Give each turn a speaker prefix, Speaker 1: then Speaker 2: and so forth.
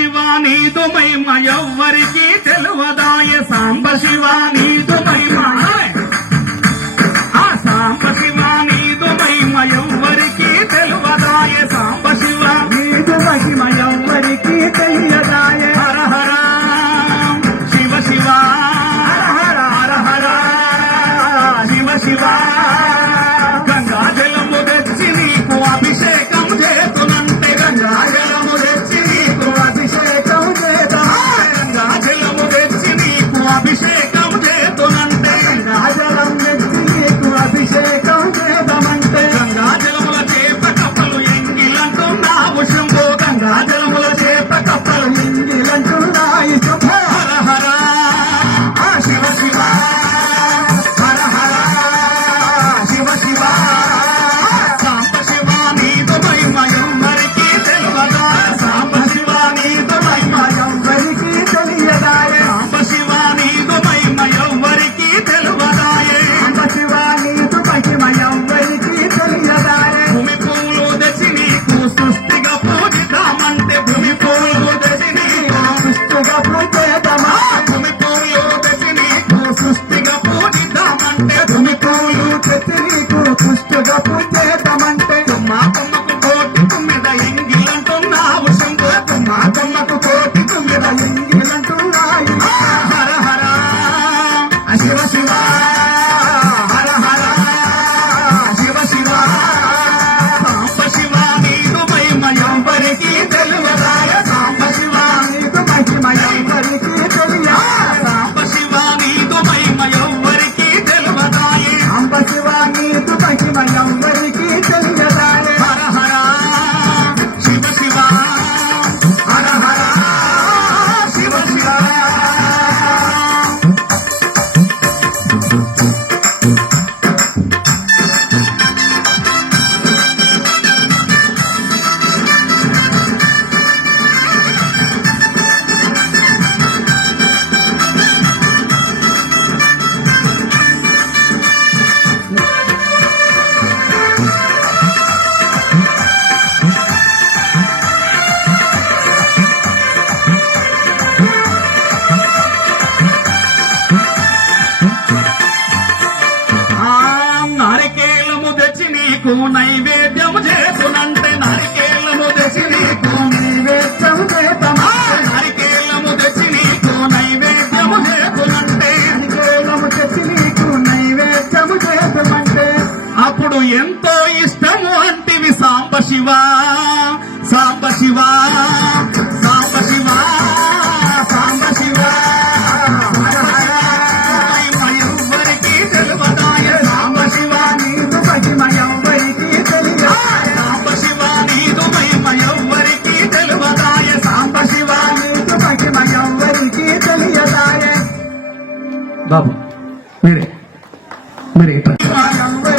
Speaker 1: శివాణి నీదు మహిమ ఎవ్వరికీ
Speaker 2: తెలియదాయ
Speaker 1: సాంబ శివాణి నీదు Thank you. నీకు నైవేద్యం చేసునంటే నరికేళ్ళము తెచ్చి నీకు.
Speaker 2: నైవేద్యం
Speaker 1: నరికేళ్ళము తెచ్చి నీకు నైవేద్యము చేసునంటే.
Speaker 2: నరికేళ్ళము తెచ్చి నీకు నైవేద్యము
Speaker 1: అప్పుడు ఎంతో ఇష్టము అంటివి
Speaker 2: సాంబశివా. Vamos.
Speaker 1: Mire. Mire, para atrás.